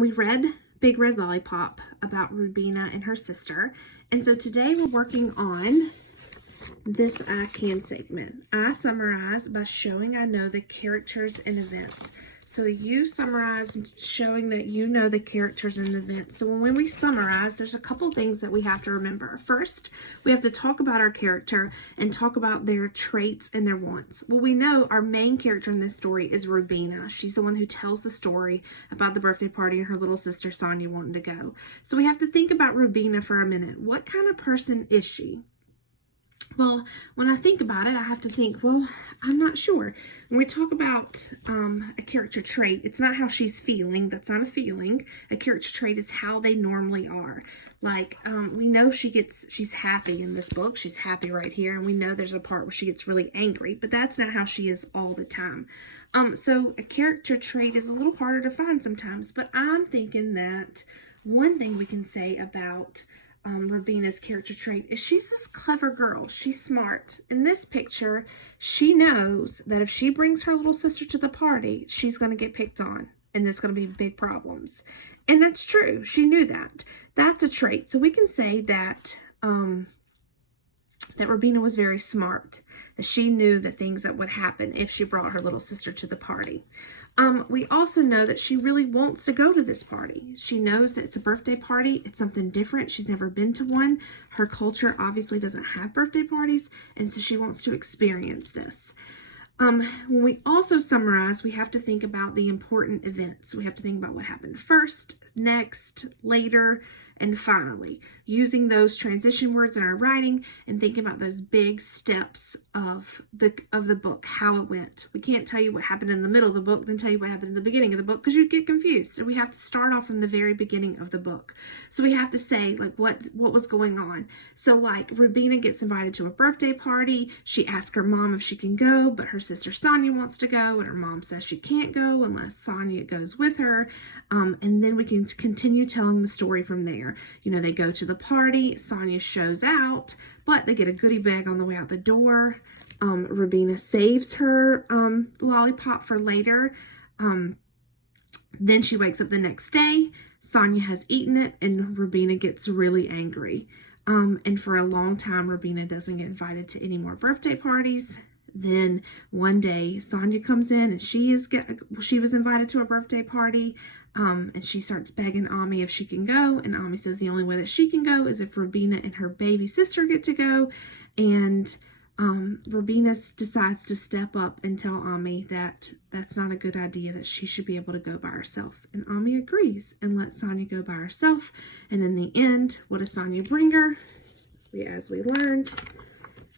We read Big Red Lollipop about Rubina and her sister. And so today we're working on this I Can segment. I summarize by showing I know the characters and events. So you summarize showing that you know the characters and events. So when we summarize, there's a couple things that we have to remember. First, we have to talk about our character and talk about their traits and their wants. Well, we know our main character in this story is Rubina. She's the one who tells the story about the birthday party and her little sister Sonia wanting to go. So we have to think about Rubina for a minute. What kind of person is she? Well, when I think about it, I have to think, well, I'm not sure. When we talk about a character trait, it's not how she's feeling. That's not a feeling. A character trait is how they normally are. Like, we know she's happy in this book. She's happy right here. And we know there's a part where she gets really angry, but that's not how she is all the time. So a character trait is a little harder to find sometimes, but I'm thinking that one thing we can say about Rubina's character trait is she's this clever girl. She's smart. In this picture, she knows that if she brings her little sister to the party, she's going to get picked on, and there's going to be big problems. And that's true. She knew that. That's a trait. So we can say that that Rubina was very smart, that she knew the things that would happen if she brought her little sister to the party. We also know that she really wants to go to this party. She knows that it's a birthday party. It's something different. She's never been to one. Her culture obviously doesn't have birthday parties, and so she wants to experience this. When we also summarize, we have to think about the important events. We have to think about what happened first, next, later, and finally, using those transition words in our writing and thinking about those big steps of the book, how it went. We can't tell you what happened in the middle of the book, then tell you what happened in the beginning of the book because you'd get confused. So we have to start off from the very beginning of the book. So we have to say like what was going on. So like Rubina gets invited to a birthday party. She asks her mom if she can go, but her sister Sonia wants to go, and her mom says she can't go unless Sonia goes with her. And then we can continue telling the story from there. You know, they go to the party, Sonia shows out, but they get a goodie bag on the way out the door. Rubina saves her lollipop for later. Then she wakes up the next day, Sonia has eaten it, and Rubina gets really angry. And for a long time, Rubina doesn't get invited to any more birthday parties. Then one day Sonia comes in and she was invited to a birthday party, and she starts begging Ami if she can go, and Ami says the only way that she can go is if Rubina and her baby sister get to go. And Rubina decides to step up and tell Ami that that's not a good idea, that she should be able to go by herself. And Ami agrees and lets Sonia go by herself. And in the end, what does Sonia bring her? As we learned,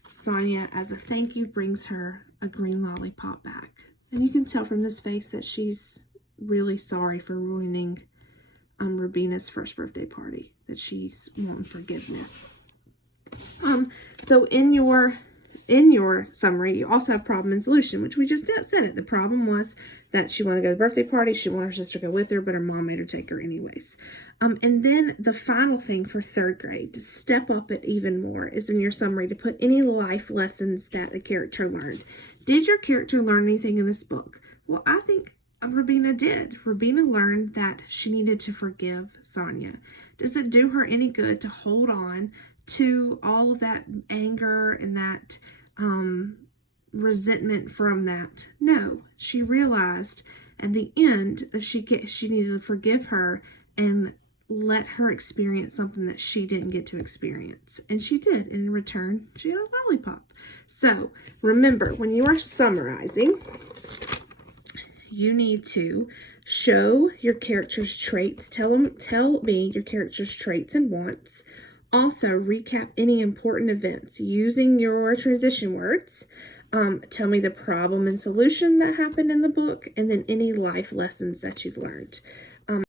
Sonia, as a thank you, brings her a green lollipop back. And you can tell from this face that she's really sorry for ruining Rubina's first birthday party, that she's wanting forgiveness. So in your summary, you also have problem and solution, which we just said it. The problem was that she wanted to go to the birthday party. She wanted her sister to go with her, but her mom made her take her anyways. And then the final thing for third grade, to step up it even more, is in your summary to put any life lessons that a character learned. Did your character learn anything in this book? Well, I think Rubina did. Rubina learned that she needed to forgive Sonia. Does it do her any good to hold on to all of that anger and that resentment from that? No. She realized at the end that she needed to forgive her and let her experience something that she didn't get to experience. And she did. And in return, she got a lollipop. So remember, when you are summarizing, you need to show your character's traits. Tell me your character's traits and wants. Also, recap any important events using your transition words. Tell me the problem and solution that happened in the book, and then any life lessons that you've learned.